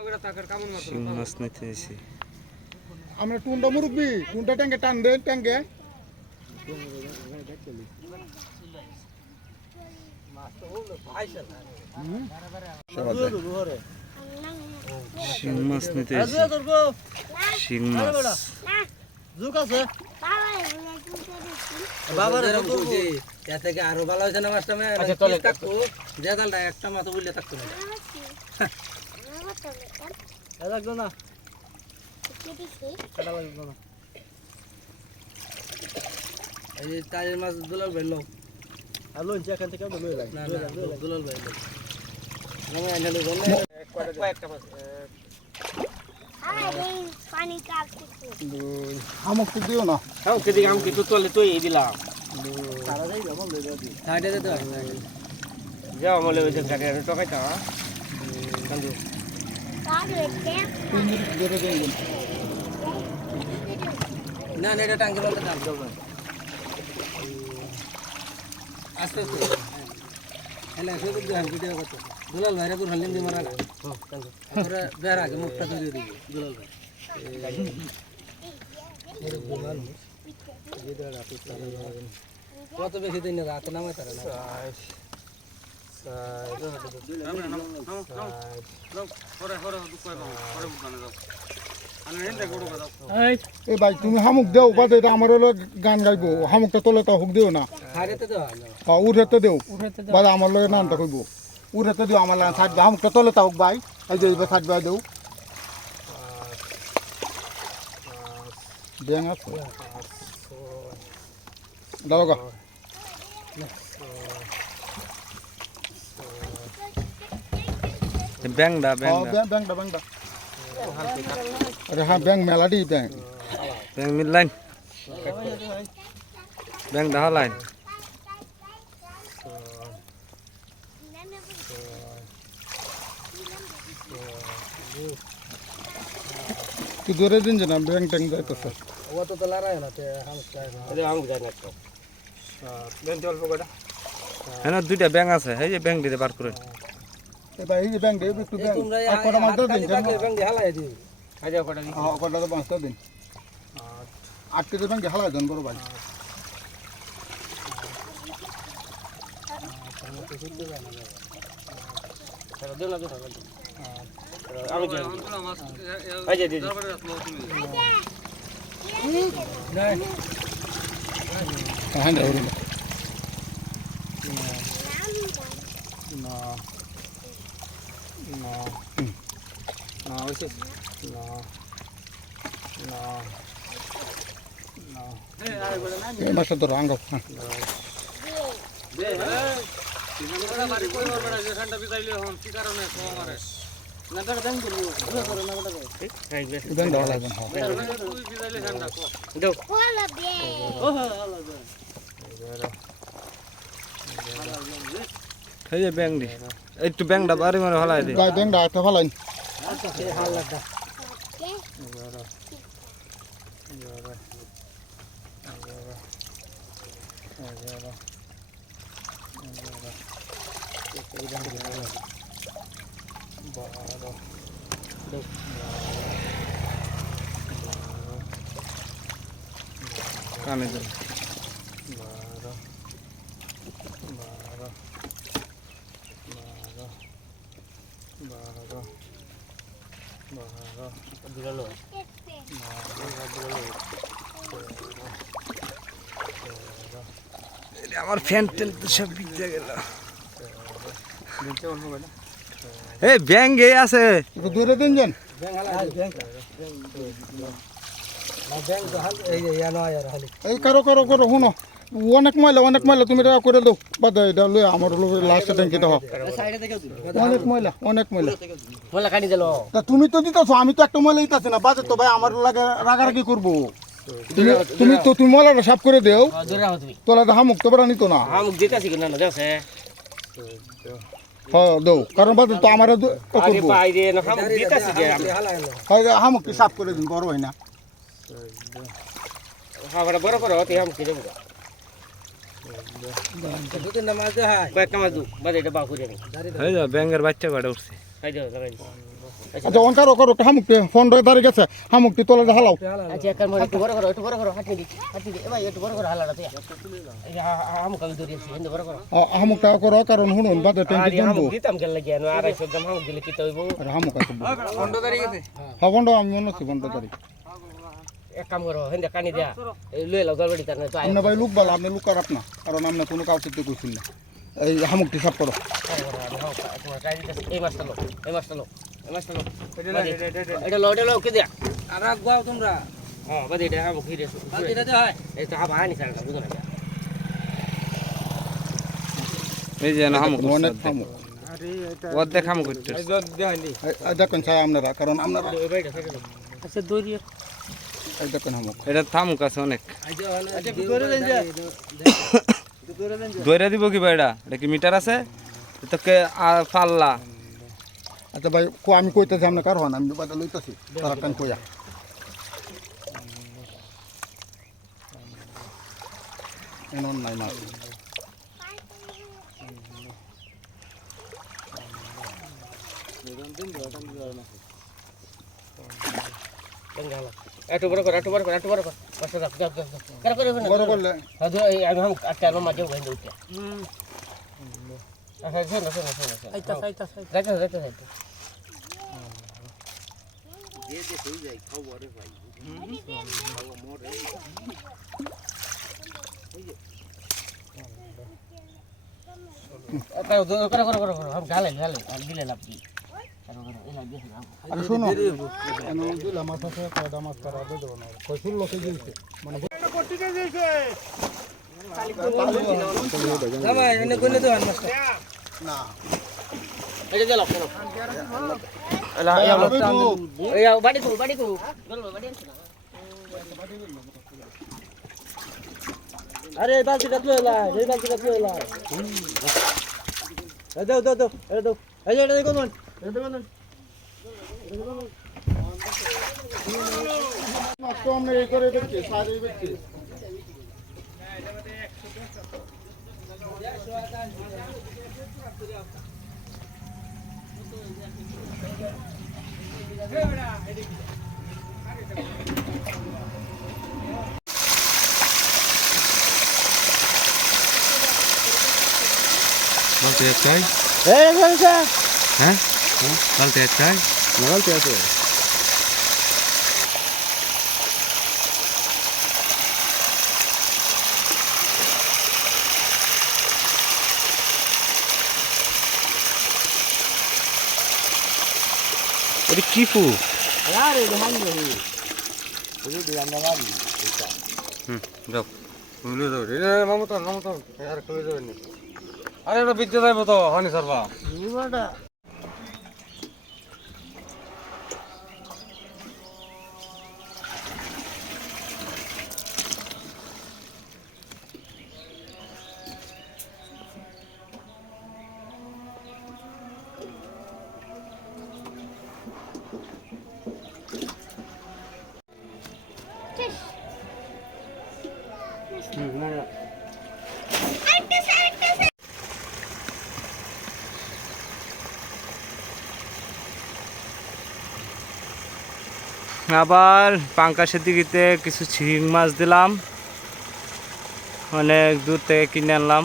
শিং মাছ নিতে এসে আমরা টুনটা মুরব্বি টুনটা ট্যাঙ্কে টান দে ট্যাঙ্কে শিং মাছ নিতে এসে শিং মাছ আরো ভালো হয়েছে না মাছটা থাকতো জালটা একটা মাছ বুঝলে থাকতো না লাগতো না এই তারের মাছ দুলাল ভাই লোক আর লোন এখান থেকে দুলাল ভাই লোক হামক তো দিও না যাও মলে ওই গাড়ি টকাই তা না না এটা টাঙ্গি বলতে দাম দেবো আস্তে আস্তে হ্যাঁ শুধু ভিডিও করতো দুলাল ভাইরা তোর হলিম দিয়ে মারা আমরা বের আগে মুখটা ধরিয়ে দিবি দুলাল ভাই কত বেশি দিন রাত নামে তারা না এ ভাই তুমি হামুক দেও বাদে এটা আমার হলো গান গাইবো হামুকটা তোলে তো হুক দিও না উড়েতে দেও বাদে আমার লগে নামটা কইব উড়েতে দিও আমার লাগে সাইড হামুকটা তোলে তো হুক ভাই এই যে সাইড ভাই দেও ব্যাং আছে দাও গা ব্যাংডা ব্যাংটা আরে হ্যাঁ ব্যাং মেলাডি ব্যাং ব্যাং মিললাইন ব্যাংডা হলাইন তুই ধরে দিন যে না ব্যাং ট্যাং যাইতেছে ও তো লারায় না তে হামুক যায় না তো বেন অল্প কটা হ্যাঁ দুইটা ব্যাং আছে এই যে ব্যাং দিতে বার করে এ ভাই এই যে ব্যাং দে একটু ব্যাং আর কটা মাছ দাও দিন ব্যাং দিয়ে হালাই দিই আজ কটা দিই হ্যাঁ কটা তো পাঁচটা দিন 8 কেজি ব্যাং দিয়ে হালাই দেন বড় ভাই আমি যাই এই যে দিদি হ্যাঁ দাও রে না না না ওইসে না না না এই মাছটা ধরো আঙ্গ ব্যাং দাও লাগবে এই যে ব্যাং দি একটু ব্যাংটা বাড়ি মারে হলাই দি গাই ব্যাংটা একটা ভালো কানে দেন 12 আমার ফ্যান টেল তো সব ভিজে গেল এই ব্যাং গে আছে একটু দূরে দিন যান এই করো শুনো অনেক ময়লা তুমি এটা করে দাও বাদে এটা লই আমার লাস্ট ট্যাঙ্কি দাও অনেক ময়লা কাটি দিল তা তুমি তো দিতেছো আমি তো একটা ময়লা দিতেছি না বাজে তো ভাই আমার লাগে রাগারাগি করবো তুমি ময়লাটা সাফ করে দেও তোলা তো হামুক তো বড় নিত না হামুক দিতেছি না না দেছে হ্যাঁ দাও কারণ বাদে তো আমার আগে পাই রে না হামুক দিতেছি যে আমি হামুক কি সাফ করে দিন বড় হয় না হ্যাঁ বড় বড় হতে হামুক কি দেবো দুটো না মাছ দে হয় কয়েকটা মাছ দু বাদে এটা বাকু রে এই যা ব্যাঙের বাচ্চা কটা উঠছে এই যাও লাগাই আচ্ছা অন কারো করো হামুকটি ফন্ড দাঁড়িয়ে গেছে হামুকটি তোলে হালাও আচ্ছা একবার মরে একটু বড় করো হাঁটি দি ভাই একটু বড় করো হালাটা তুই এই আমুক আমি ধরিয়েছি হিন্দু বড় করো হামুকটা করো কারণ শুনুন বাদে ট্যাঙ্কি জমবো দিতাম গেল লাগে 250 গ্রাম হামুক দিলে কি তৈব আর হামুক আছে ফন্ড দাঁড়িয়ে গেছে হ্যাঁ ফন্ড আমি মনে হচ্ছে ফন্ড দাঁড়িয়ে এক কাম করো হিন্দু কানি দেয়া লই লাও গড়বড়ি তার না তো আপনি ভাই লুক বলা আপনি লুক খারাপ না কারণ আপনি কোনো কাউকে তো কইছেন না এই হামুকটি সাফ করো এই মাছটা লো এটা লো কে দেয়া আর রাখবাও তোমরা হ্যাঁ বাদে এটা হামুক হিরে এটা তো হয় এই তো হাবা আনি স্যার বুঝো না এই যে হামুক অনেক হামুক অর্ধেক হামুক করতে দেখেন চাই আপনারা কারণ আপনারা ওই বাইটা থেকে আচ্ছা দড়ি এই দেখেন হামুক এটা থামুক আছে অনেক আচ্ছা ভিতরে দেন যা দইরা দিব কি ভাই এটা কি মিটার আছে তোকে পাল্লা আচ্ছা ভাই আমি কইতেছি আপনি কার হন আমি বাদে লইতেছি তারা কান কইয়া এমন নাই না একটু বড় কর বসে রাখ যাও কার করে বড় করলে হ্যাঁ আমি হাম আটটা মাঝে ওখানে উঠতে আচ্ছা শোনো আইতা যাইতে করো হাম গালে আর দিলে লাভ কি আরে শোনো এনো দিলা মাছ আছে কয়টা মাছ করা দে দেব না কইছিল লোকে দিয়েছে মানে কোটি কে দিয়েছে জামা এনে কইলে তো আর মাছটা না এটা দিলাম কেন এই বাড়ি কো বাড়ি আনছ না আরে এই বালতিটা তুই এলা দাও এই যে এটা দেখো মন মাছ তো আমরা এই করে দেখছি সারি দেখছি বলতে চাই এই গলসা হ্যাঁ বলতে চাই বলতে আছে এটা কি ফু আরে ধান গরি ওই যে আমরা বাড়ি যাও খুলে দাও রে মামতা আর খুলে যাবেন না আরে এটা বিদ্যে যাইব তো হানি সারবা নিবাটা আবার পাঙ্কাশের দিকে কিছু শিং মাছ দিলাম অনেক দূর থেকে কিনে আনলাম